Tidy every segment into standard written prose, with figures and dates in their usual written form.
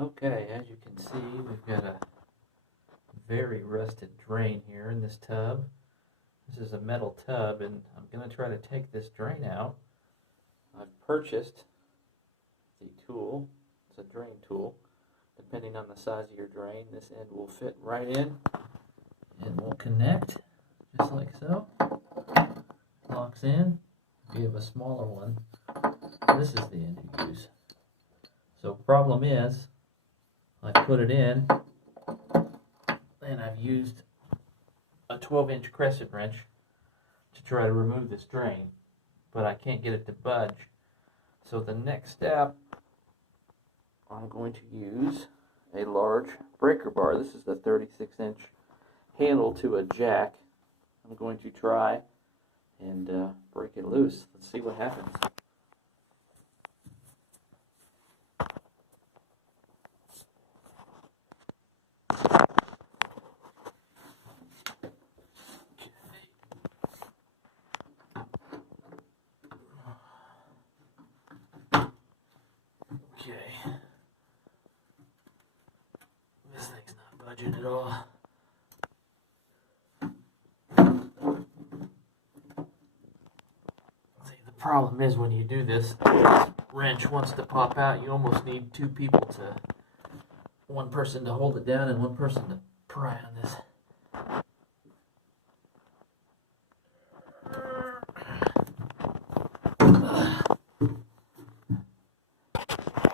Okay, as you can see, we've got a very rusted drain here in this tub. This is a metal tub, and I'm going to try to take this drain out. I've purchased the tool. It's a drain tool. Depending on the size of your drain, this end will fit right in and will connect just like so. Locks in. If you have a smaller one, this is the end you use. So problem is, I put it in, and I've used a 12-inch crescent wrench to try to remove this drain, but I can't get it to budge. So the next step, I'm going to use a large breaker bar. This is the 36-inch handle to a jack. I'm going to try and break it loose. Let's see what happens. Okay. This thing's not budging at all. See, the problem is when you do this wrench wants to pop out, you almost need two people to, one person to hold it down and one person to pry on this.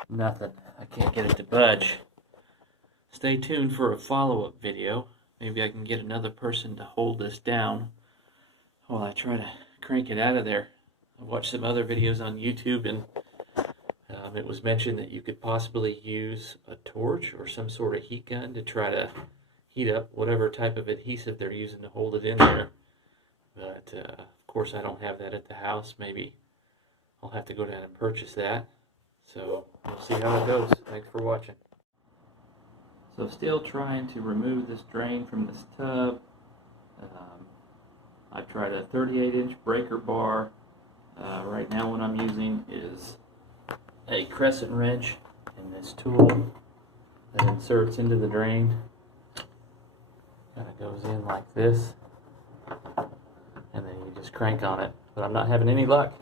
Nothing. I can't get it to budge. Stay tuned for a follow-up video. Maybe I can get another person to hold this down while I try to crank it out of there. I've watched some other videos on YouTube, and it was mentioned that you could possibly use a torch or some sort of heat gun to try to heat up whatever type of adhesive they're using to hold it in there. But of course I don't have that at the house. Maybe I'll have to go down and purchase that. So we'll see how it goes. Thanks for watching. So still trying to remove this drain from this tub. I tried a 38-inch breaker bar. Right now what I'm using is a crescent wrench and this tool that inserts into the drain. Kind of goes in like this, and then you just crank on it. But I'm not having any luck.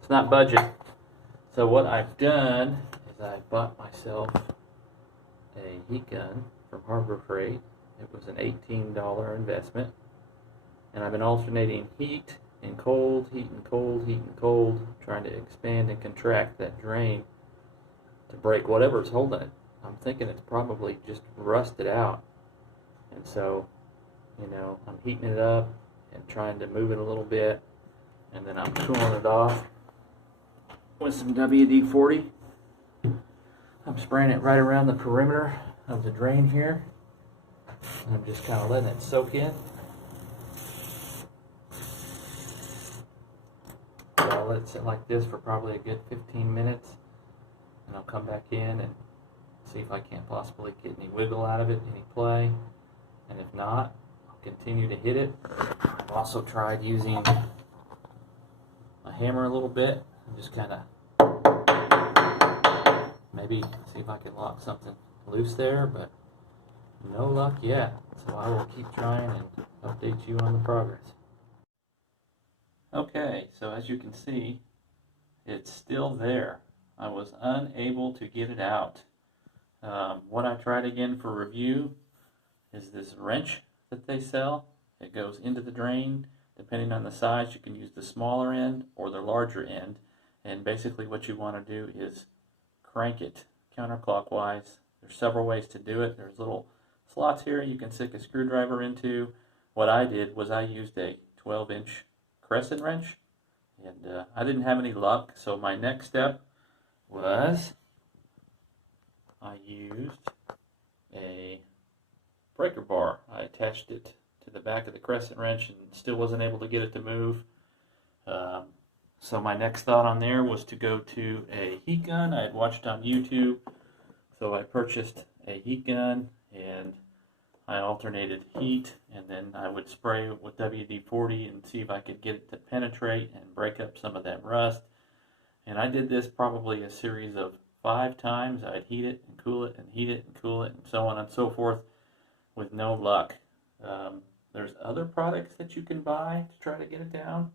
It's not budging. So what I've done is I bought myself a heat gun from Harbor Freight. It was an $18 investment, and I've been alternating heat and cold, heat and cold, heat and cold, trying to expand and contract that drain to break whatever's holding it. I'm thinking it's probably just rusted out, and so, you know, I'm heating it up and trying to move it a little bit, and then I'm cooling it off with some WD-40. I'm spraying it right around the perimeter of the drain here. And I'm just kind of letting it soak in. So I'll let it sit like this for probably a good 15 minutes. And I'll come back in and see if I can't possibly get any wiggle out of it, any play. And if not, I'll continue to hit it. I've also tried using a hammer a little bit. And just kind of maybe see if I can lock something loose there, but no luck yet. So I will keep trying and update you on the progress. Okay, so as you can see, it's still there. I was unable to get it out. What I tried again for review is this wrench that they sell. It goes into the drain. Depending on the size, you can use the smaller end or the larger end. And basically what you want to do is crank it counterclockwise. There's several ways to do it. There's little slots here you can stick a screwdriver into. What I did was I used a 12-inch crescent wrench, and I didn't have any luck. So my next step was I used a breaker bar. I attached it to the back of the crescent wrench and still wasn't able to get it to move. So my next thought on there was to go to a heat gun. I had watched on YouTube, so I purchased a heat gun and I alternated heat, and then I would spray it with WD-40 and see if I could get it to penetrate and break up some of that rust. And I did this probably a series of 5 times. I'd heat it and cool it and heat it and cool it and so on and so forth with no luck. There's other products that you can buy to try to get it down.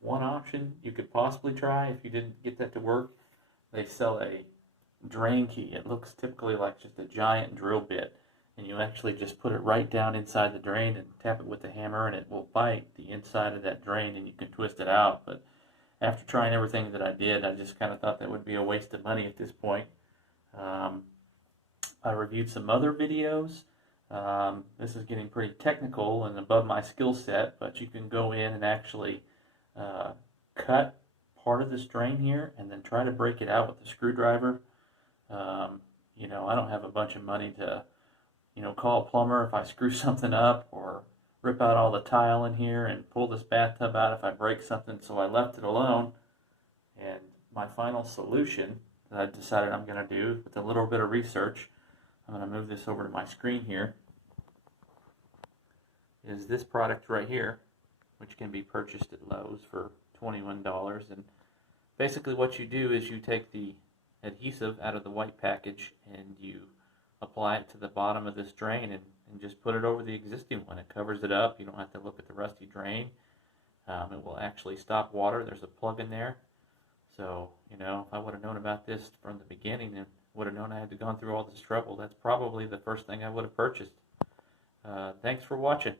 One option you could possibly try if you didn't get that to work, they sell a drain key. It looks typically like just a giant drill bit, and you actually just put it right down inside the drain and tap it with the hammer, and it will bite the inside of that drain, and you can twist it out. But after trying everything that I did, I just kind of thought that would be a waste of money at this point. I reviewed some other videos. This is getting pretty technical and above my skill set, but you can go in and actually cut part of this drain here and then try to break it out with a screwdriver. I don't have a bunch of money to, call a plumber if I screw something up, or rip out all the tile in here and pull this bathtub out if I break something, so I left it alone. And my final solution that I decided I'm going to do with a little bit of research, I'm going to move this over to my screen here, is this product right here, which can be purchased at Lowe's for $21. And basically what you do is you take the adhesive out of the white package and you apply it to the bottom of this drain and just put it over the existing one. It covers it up. You don't have to look at the rusty drain. It will actually stop water. There's a plug in there. So, if I would have known about this from the beginning and would have known I had gone through all this trouble, that's probably the first thing I would have purchased. Thanks for watching.